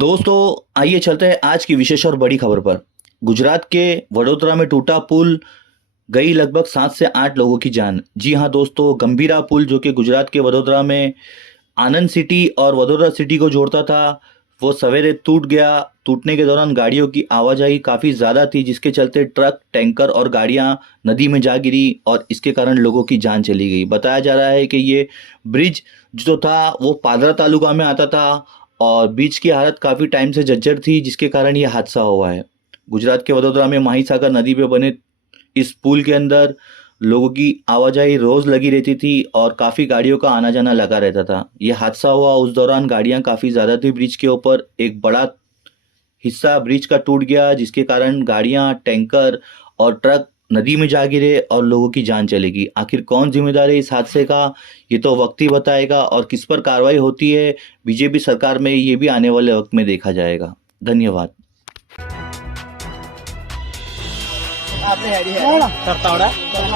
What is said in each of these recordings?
दोस्तों, आइए चलते हैं आज की विशेष और बड़ी खबर पर। गुजरात के वडोदरा में टूटा पुल, गई लगभग 7 से 8 लोगों की जान। जी हाँ दोस्तों, गंभीरा पुल जो कि गुजरात के वडोदरा में आनंद सिटी और वडोदरा सिटी को जोड़ता था, वो सवेरे टूट गया। टूटने के दौरान गाड़ियों की आवाजाही काफ़ी ज़्यादा थी, जिसके चलते ट्रक, टैंकर और गाड़ियां नदी में जा गिरी और इसके कारण लोगों की जान चली गई। बताया जा रहा है कि ये ब्रिज जो था वो पादरा तालुका में आता था और ब्रिज की हालत काफ़ी टाइम से जर्जर थी, जिसके कारण ये हादसा हुआ है। गुजरात के वडोदरा में माहीसागर नदी पे बने इस पुल के अंदर लोगों की आवाजाही रोज लगी रहती थी और काफी गाड़ियों का आना जाना लगा रहता था। यह हादसा हुआ उस दौरान गाड़ियां काफी ज्यादा थी ब्रिज के ऊपर। एक बड़ा हिस्सा ब्रिज का टूट गया, जिसके कारण गाड़ियां, टैंकर और ट्रक नदी में जा गिरे और लोगों की जान चलेगी। आखिर कौन जिम्मेदार है इस हादसे का, ये तो वक्त ही बताएगा और किस पर कार्रवाई होती है बीजेपी सरकार में, ये भी आने वाले वक्त में देखा जाएगा। धन्यवाद। આપણે હેડી હેડી સરતાવડા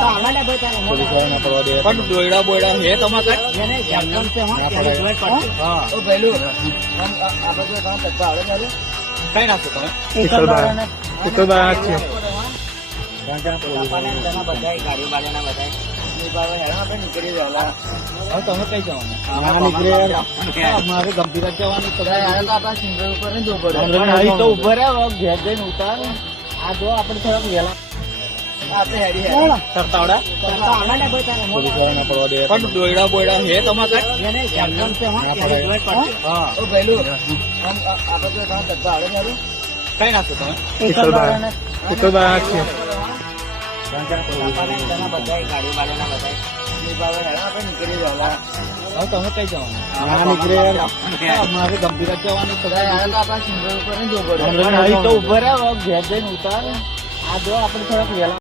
આમાંડા બતાને પણ દોયડા બોયડા હે તમાર કાટ એને જંગલ से हो ત્યારે જોઈ પડશે हां તો ભેલું આપણે તો કામ કરતા આવડે ચાલે કઈ નાખો તમે એકલ બારાને છે ગાંજા પોલીસના બધાય ગાડી વાળાના બધાય ની બાબા હેડા આપણે નીકળી જવાલા હવે તમે કઈ જવાના આ નીકળે મારે ગંભીર જવાનું તો યાર તો આપણા સિંગલ ઉપર ને જો પડે અહીં તો ઉભા રહે ઘેર જઈને ઉતાર આ જો આપણે થોડું વેલા આપણે હેડી હેડી સરતાવડા આમાંડા બતાને પણ દોયડા બોયડા હે તમાર કાટ એને જંગલ से हो ત્યારે જોઈ પડશે हां તો ભેલું આપણે તો કામ કરતા આવડે ચાલે કઈ નાખો તમે એકલ બારાને છે ગાંજા પોલીસના બધાય ગાડી વાળાના બધાય ની બાબા હેડા આપણે નીકળી જવાલા હવે તમે કઈ જવાના આ નીકળે મારે ગંભીર જવાનું તો યાર તો આપણા સિંગલ ઉપર ને જો પડે અહીં તો ઉભા રહે ઘેર જઈને ઉતાર આ જો આપણે થોડું વેલા